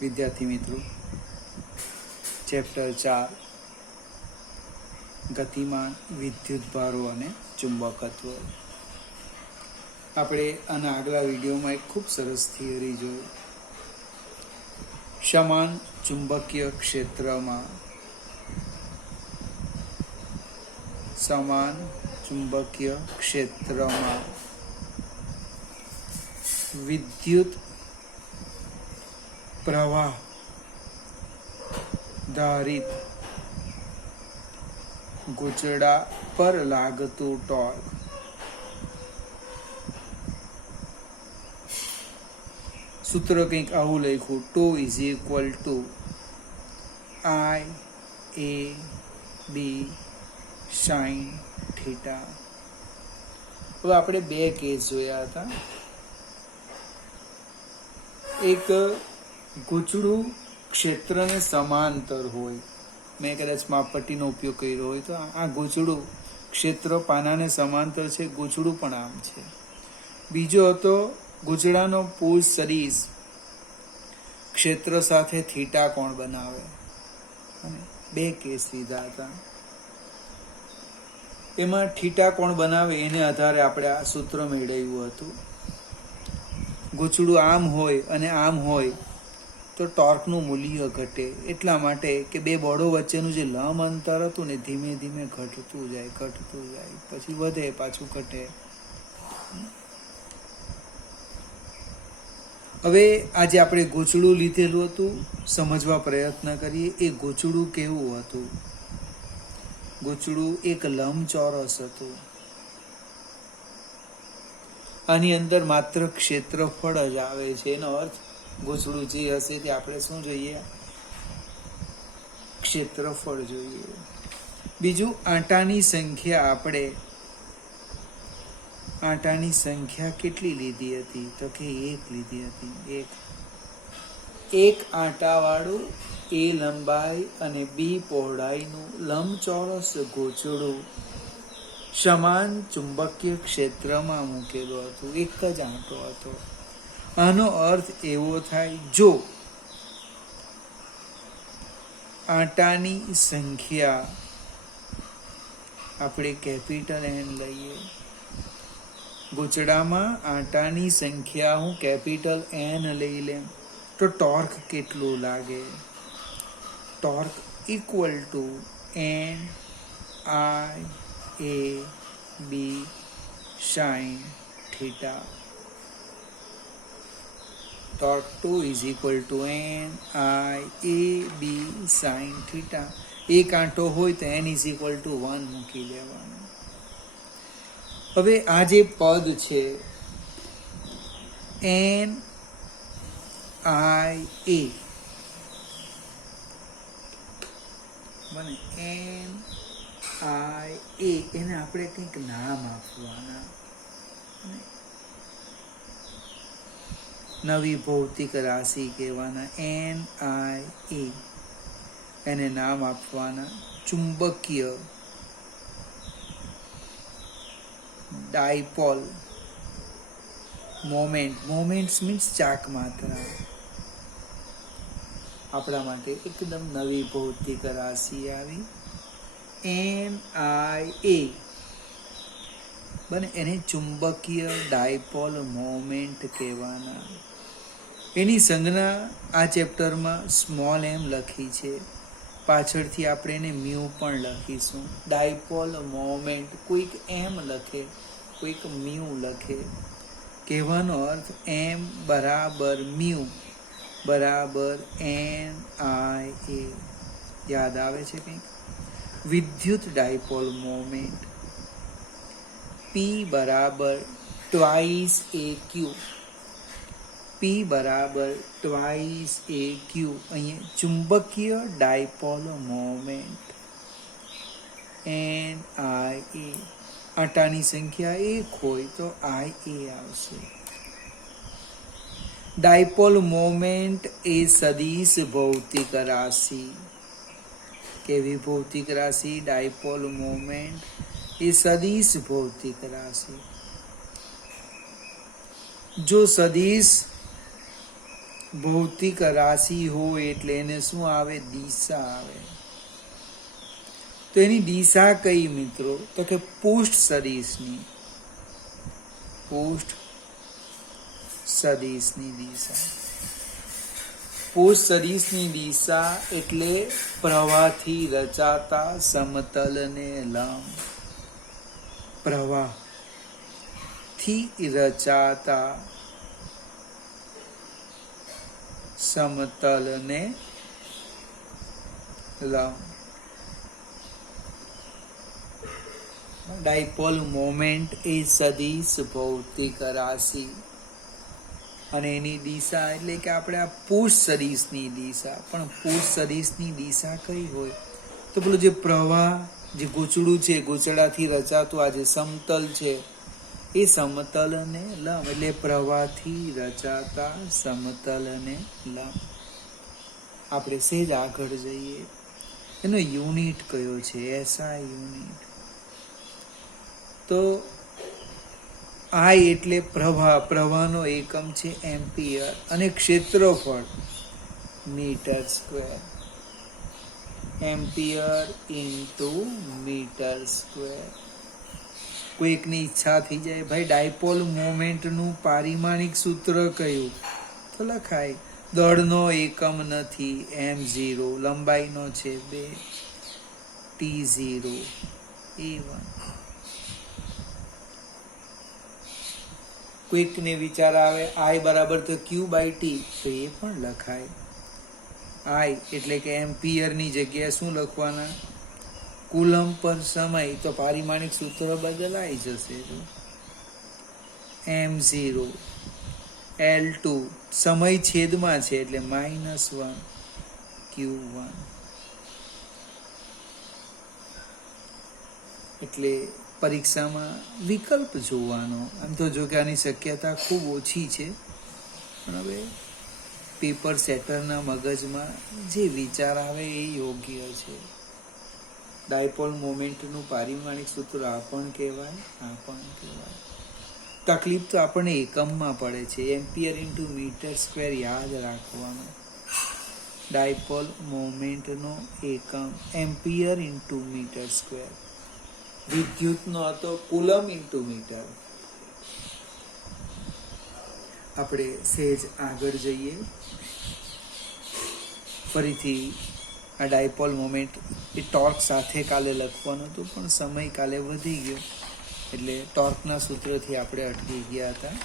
વિદ્યાર્થી મિત્રો, ચેપ્ટર 4 ગતિમાન વિદ્યુતભારો અને ચુંબકત્વ. આપણે આના આગલા વિડીયોમાં એક ખૂબ સરસ થિયરી જોઈ. સમાન ચુંબકીય ક્ષેત્રમાં વિદ્યુત પ્રવાહ ધારિત ગૂંચળા પર લાગતું ટોર્ક સૂત્ર કંઈક આવું લખ્યું: tau is equal to I-A-B sine theta. હવે આપણે બે કેસ જોયા હતા. એક ગૂંચળું ક્ષેત્રને સમાંતર હોય, મેં કદાચ માપપટ્ટીનો ઉપયોગ કર્યો હોય તો આ ગૂંચળું ક્ષેત્ર પાનાને સમાંતર છે, ગૂંચળું પણ આમ છે. બીજો હતો ગૂંચળાનો પુલ સદિશ ક્ષેત્ર સાથે થીટા કોણ બનાવે. અને બે કેસ લીધા હતા. એમાં થીટા કોણ બનાવે એને આધારે આપણે આ સૂત્ર મેળવ્યું હતું. ગૂંચળું આમ હોય અને આમ હોય તો ટોર્કનું મૂલ્ય ઘટે, એટલા માટે કે બે બળો વચ્ચેનું જે લંબ અંતર હતું ને ધીમે ધીમે ઘટતું જાય, પછી વધે, પાછું ઘટે. હવે આજે આપણે ગૂંચળું લીધેલું હતું, સમજવા પ્રયત્ન કરીએ. એ ગૂંચળું કેવું હતું? ગૂંચળું એક લંબચોરસ હતું. આની અંદર માત્ર ક્ષેત્રફળ જ આવે છે. એનો અર્થ ગૂંચળું જે હશે તે આપણે શું જોઈએ? ક્ષેત્રફળ જોઈએ. બીજું, આંટાની સંખ્યા કેટલી લીધી હતી? તો કે 1 લીધી હતી. એક આંટાવાળું A લંબાઈ અને B પહોળાઈનું લંબચોરસ ગૂંચળું સમાન ચુંબકીય ક્ષેત્રમાં મૂકેલું હતું. એક જ આંટો હતો. આનો અર્થ એવો થાય, જો આંટાની સંખ્યા આપણે કેપિટલ N લઈએ, ગૂંચળામાં આંટાની સંખ્યા હું કેપિટલ N લઈ લેમ તો ટોર્ક કેટલું લાગે? Torque equal to N-I-A-B sine theta. Torque 2 is equal two N-I-A-B sine theta. એક આંટો હોય તો N ઇઝ ઇક્વલ ટુ 1 મૂકી લેવાનું. હવે આ જે પદ છે N-I-A, એને આપણે કંઈક નામ આપવાના. નવી ભૌતિક રાશિ કહેવાના. N-I-A એને નામ આપવાના. ચુંબકીય ડાયપોલ મોમેન્ટ્સ મીન્સ ચાક માત્રા. આપણા માટે એકદમ નવી ભૌતિક રાશિ આવી N-I-A, બને એને ચુંબકીય ડાયપોલ મોમેન્ટ કહેવાના. એની સંજ્ઞા આ ચેપ્ટરમાં સ્મોલ m લખી છે, પાછળથી આપણે એને મ્યુ પણ લખીશું. ડાયપોલ મોમેન્ટ કોઈક m લખે, કોઈક મ્યુ લખે. કહેવાનો અર્થ m બરાબર મ્યુ બરાબર N-I-A. યાદ આવે છે કંઈક? વિદ્યુત ડાયપોલ મોમેન્ટ P બરાબર ટ્વાઇસ AQ. P બરાબર ટ્વાઇસ AQ. અહીંયા ચુંબકીય ડાયપોલ મોમેન્ટ N-I-A. આંટાની સંખ્યા 1 હોય તો IA આવશે. ડાયપોલ મોમેન્ટ એ સદિશ ભૌતિક રાશિ. કેવી ભૌતિક રાશિ? ડાયપોલ મોમેન્ટ એ સદિશ ભૌતિક રાશિ. જો સદિશ ભૌતિક રાશિ હોય એટલે એને શું આવે? દિશા આવે. તો એની દિશા કઈ મિત્રો? તો કે પુષ્ટ સદિશની, પુષ્ટ સદિશની દિશા. પુષ્ટ સદિશની દિશા એટલે પ્રવાહથી રચાતા સમતલને લંબ. પ્રવાહથી રચાતા સમતલને લંબ. ડાયપોલ મોમેન્ટ એ સદિશ ભૌતિક રાશિ અને એની દિશા એટલે કે આપણે આ પુષ્ટ સદિશની દિશા. પણ પુષ્ટ સદિશની દિશા કઈ હોય? તો પેલું જે પ્રવાહ, જે ગૂંચળું છે, ગૂંચળાથી રચાતું આ જે સમતલ છે એ સમતલને લંબ એટલે પ્રવાહથી રચાતા સમતલને લંબ. આપણે સેજ આગળ જઈએ. એનો યુનિટ કયો છે? SI unit. તો આઈ એટલે પ્રવાહ, પ્રવાહનો એકમ છે એમ્પિયર અને ક્ષેત્રફળ metre square. Ampere into metre square. કોઈકની ઈચ્છા થઈ જાય, ભાઈ ડાયપોલ મોમેન્ટનું પારિમાણિક સૂત્ર કયું? તો લખાય, દળનો એકમ નથી m0, લંબાઈનો છે 2, t0 a1. કોઈકને વિચાર આવે I બરાબર તો q બાય ટી, તો એ પણ લખાય. I એટલે કે એમ્પિયરની જગ્યાએ શું લખવાના? કુલમ પર સમય. તો પારિમાણિક સૂત્ર બદલાઈ જશે. m0 L2 સમય છેદમાં છે એટલે -1 q1. એટલે પરીક્ષામાં વિકલ્પ જોવાનો. આમ તો જો કે આની શક્યતા ખૂબ ઓછી છે, પણ હવે પેપર સેટરના મગજમાં જે વિચાર આવે એ યોગ્ય છે. ડાયપોલ મોમેન્ટનું પારિમાણિક સૂત્ર આ પણ કહેવાય, આ પણ કહેવાય. તકલીફ તો આપણને એકમમાં પડે છે. એમ્પિયર ઇન્ટુ મીટર સ્ક્વેર યાદ રાખવાનું. ડાયપોલ મોમેન્ટનો એકમ એમ્પિયર ઇન્ટુ મીટર સ્ક્વેર. વિદ્યુતનો હતો કુલમ ઇન્ટુ મીટર. આપણે સહેજ આગળ જઈએ. ફરીથી આ ડાયપોલ મોમેન્ટ એ ટોર્ક સાથે કાલે લખવાનું હતું, પણ સમય કાલે વધી ગયો એટલે ટોર્કના સૂત્રથી આપણે અટકી ગયા હતા.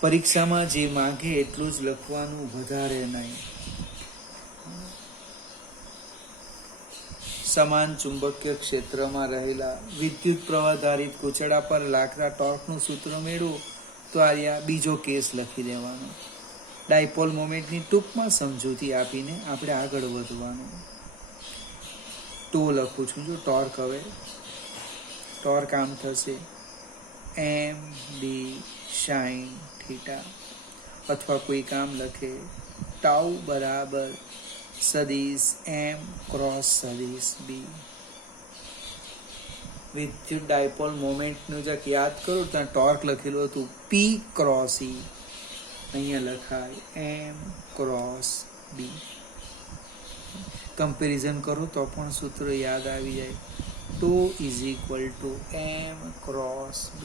પરીક્ષામાં જે માંગે એટલું જ લખવાનું, વધારે નહીં. સમાન ચુંબકીય ક્ષેત્રમાં રહેલા વિદ્યુત પ્રવાહ ધારિત ગૂંચળા પર લાગતા ટોર્કનું સૂત્ર મેળવો તો આ બીજો કેસ લખી દેવાનો. ડાયપોલ મોમેન્ટની ટૂંકમાં સમજૂતી આપીને આપણે આગળ વધવાનું. તો લખું છું જો ટોર્ક. હવે ટોર્ક આમ થશે md sin થીટા, અથવા કોઈ કામ લખે ટાઉ બરાબર સદિશ m ક્રોસ સદિશ b. વિદ્યુત ડાયપોલ મોમેન્ટનું જક યાદ કરો ત્યાં ટોર્ક લખેલું હતું p ક્રોસ e, અહીંયા લખાય m ક્રોસ b. કમ્પેરિઝન કરો તો પણ સૂત્ર યાદ આવી જાય. Tau is equal to m cross b.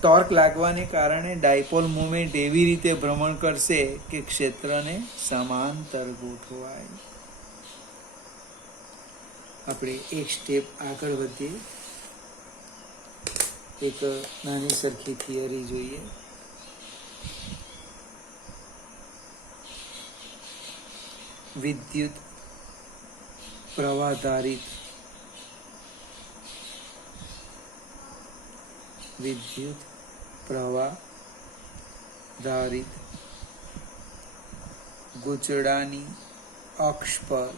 Torque લાગવાને કારણે ડાયપોલ મોમેન્ટ એવી રીતે ભ્રમણ કરશે કે ક્ષેત્રને સમાંતર ગોઠવાય. આપણે એક સ્ટેપ આગળ વધીએ. એક નાની સરખી થિયરી જોઈએ. વિદ્યુત પ્રવાહ ધારિત ગૂંચળાની અક્ષ પર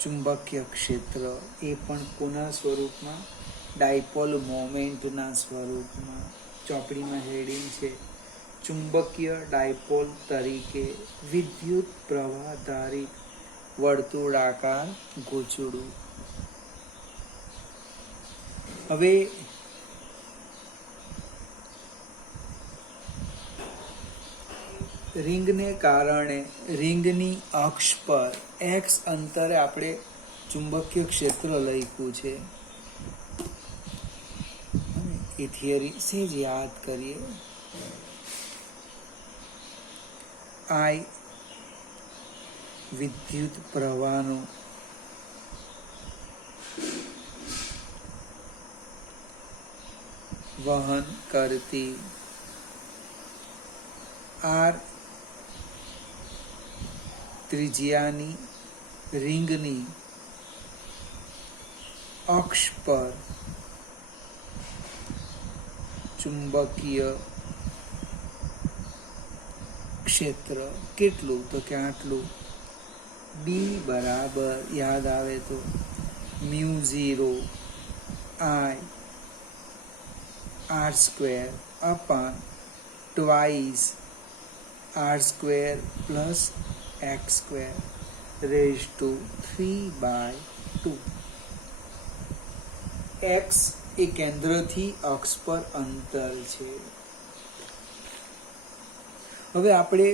ચુંબકીય ક્ષેત્ર એ પણ કોના સ્વરૂપમાં? ડાયપોલ મોમેન્ટના સ્વરૂપમાં. ચોપડીમાં હેડિંગ છે ચુંબકીય ડાયપોલ તરીકે વિદ્યુત પ્રવાહ ધારિત વર્તુળાકાર ગૂંચળું. હવે રિંગને કારણે રિંગની અક્ષ પર x અંતરે આપણે ચુંબકીય ક્ષેત્ર લખ્યું છે. એ થિયરી સેજ યાદ કરીએ. I વિદ્યુત પ્રવાહનું વહન કરતી R ત્રિજ્યાની રિંગની અક્ષ પર ચુંબકીય ક્ષેત્ર કેટલું? તો કે આટલું. B બરાબર યાદ આવે તો μ0 I r² upon twice r² plus x² raise to 3/2. x એ કેન્દ્રથી અક્ષ પર અંતર છે. હવે આપણે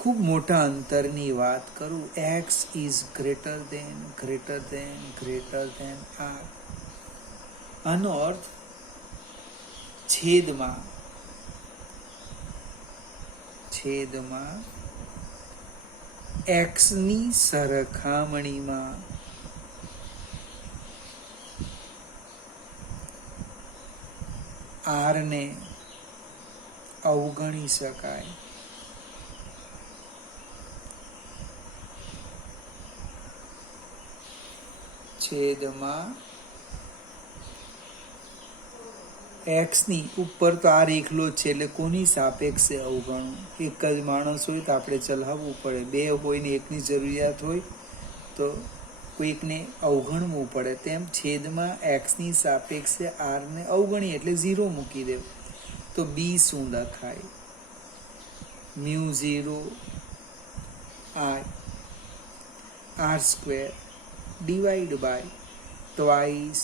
ખૂબ મોટા અંતરની વાત કરું. x is greater than r. આનો અર્થ છેદમાં x ની સરખામણીમાં r ને અવગણી શકાય. છેદમાં x ની ઉપર તો r એકલો જ છે એટલે કોની સાપેક્ષે અવગણવું? એક જ માણસ હોય તો આપણે ચલાવવું પડે. બે હોય ને એકની જરૂરિયાત હોય તો કોઈકને અવગણવું પડે. તેમ છેદમાં x ની સાપેક્ષે r ને અવગણી એટલે 0 મૂકી દેવું. તો b શું લખાય? μ0 I r² divide by twice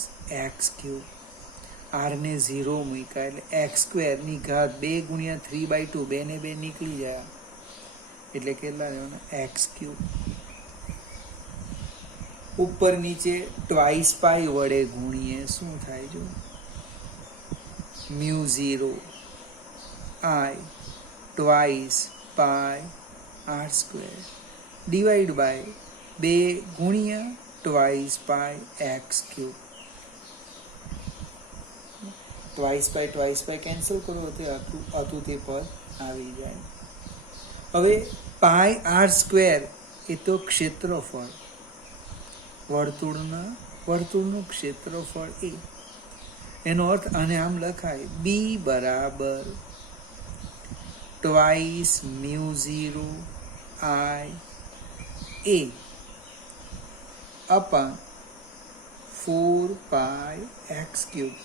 x³ r ને 0 મૂક્યા એટલે x² ની ઘાત 2 ગુણ્યા 3/2 2 ને 2 નીકળી જાય એટલે કેટલા લેવાના? x³. ઉપર નીચે ટ્વાઇસ પાઈ વડે ગુણીએ શું થાય? જો μ0 I twice pi r² divide by 2 ગુણ્યા twice pi x³. Twice pi cancel કરો તે હતું તે પદ આવી જાય. હવે પાઈ r² એ તો ક્ષેત્રફળ, વર્તુળનું ક્ષેત્રફળ એ. એનો અર્થ આને આમ લખાય b બરાબર ટ્વાઇસ μ0 I a અપાન 4πx³.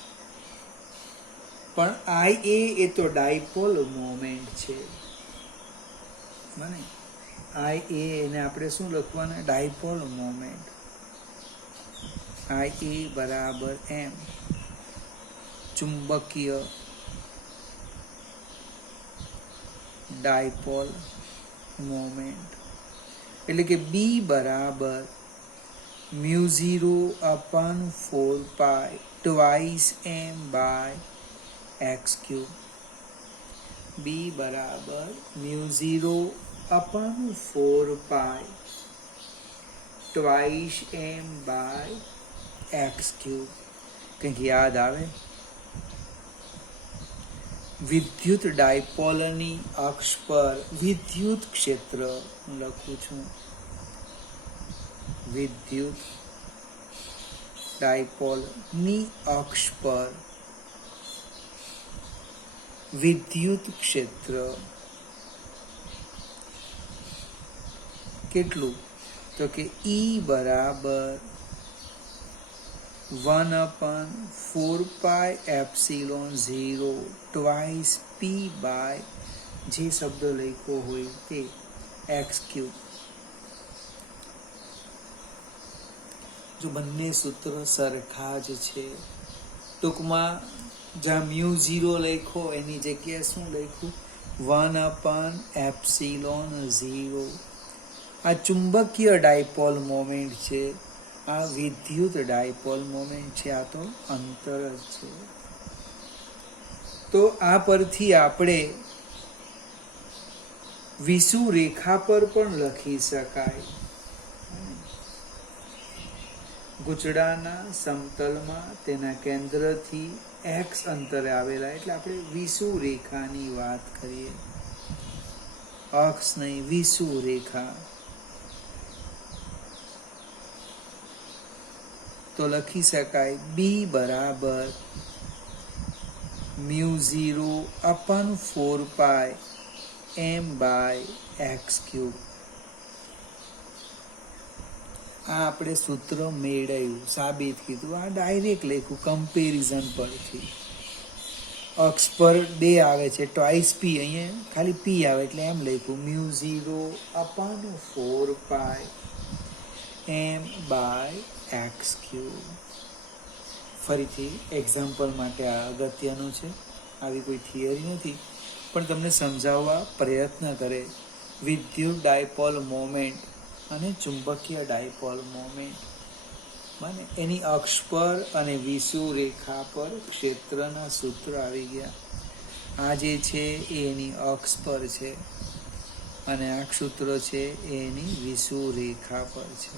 પણ IA એ તો ડાયપોલ મોમેન્ટ છે. મને IA એને આપણે શું લખવાના? Dipole moment. IA બરાબર m ચુંબકીય ડાયપોલ મોમેન્ટ. એટલે કે B બરાબર μ0 upon 4π twice m by x³. B બરાબર μ0 upon 4π twice m by x³. કંઈક યાદ આવે? વિદ્યુત ડાયપોલની અક્ષ પર વિદ્યુત ક્ષેત્ર હું લખું છું. વિદ્યુત ડાયપોલની અક્ષ પર વિદ્યુત ક્ષેત્ર કેટલું? તો કે E બરાબર 1/4πε0 ટ્વાઇસ p બાય જે શબ્દ લખ્યો હોય તે x³. જો બંને સૂત્ર સરખા જ છે. ટૂંકમાં જ્યાં μ0 લખ્યો એની જગ્યાએ શું લખ્યું? 1/ε0. આ ચુંબકીય ડાયપોલ મોમેન્ટ છે, આ વિદ્યુત ડાયપોલ મોમેન્ટ છે, આ તો અંતર જ છે. તો આ પરથી આપણે વિષુવ રેખા પર પણ લખી શકાય. ગૂંચળાના સમતલમાં તેના કેન્દ્રથી x અંતરે આવેલા, એટલે આપણે વિષુવ રેખાની વાત કરીએ, અક્ષ નહીં, વિષુવ રેખા. તો લખી શકાય b બરાબર μ0/4πm/x³. આ આપણે સૂત્ર મેળવ્યું, સાબિત કીધું. આ ડાયરેક્ટ લખ્યું કમ્પેરિઝન પરથી. અક્ષ પર 2 આવે છે, ટ્વાઇસ p, અહીંયા ખાલી p આવે એટલે એમ લખ્યું μ0/4πm/x³. ફરીથી એક્ઝામ્પલ માટે આ અગત્યનું છે, આવી કોઈ થિયરી નથી, પણ તમને સમજાવવા પ્રયત્ન કરે. વિદ્યુત ડાયપોલ મોમેન્ટ અને ચુંબકીય ડાયપોલ મોમેન્ટ, મને એની અક્ષ પર અને વિષુવ રેખા પર ક્ષેત્રના સૂત્ર આવી ગયા. આ જે છે એ એની અક્ષ પર છે અને આ સૂત્ર છે એ એની વિષુવ રેખા પર છે.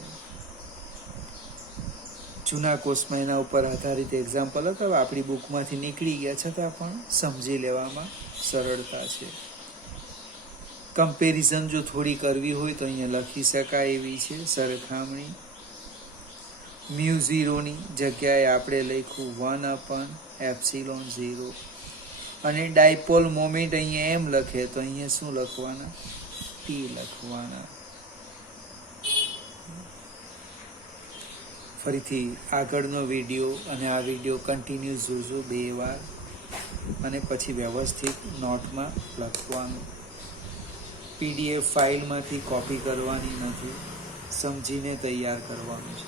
જૂના કોર્સમાં એના ઉપર આધારિત એક્ઝામ્પલ હતા, આપણી બુકમાંથી નીકળી ગયા, છતાં પણ સમજી લેવામાં સરળતા છે. કમ્પેરિઝન જો થોડી કરવી હોય તો અહીંયા લખી શકાય એવી છે સરખામણી. μ0ની જગ્યાએ આપણે લખ્યું 1/ε0, અને ડાયપોલ મોમેન્ટ અહીંયા એમ લખે તો અહીંયા શું લખવાના? t લખવાના. ફરીથી આગળનો વિડીયો અને આ વિડીયો કન્ટિન્યુ જોજો 2 વાર, અને પછી વ્યવસ્થિત નોટમાં લખવાનું. PDF ફાઇલમાંથી કોપી કરવાની નથી, સમજીને તૈયાર કરવાનું છે.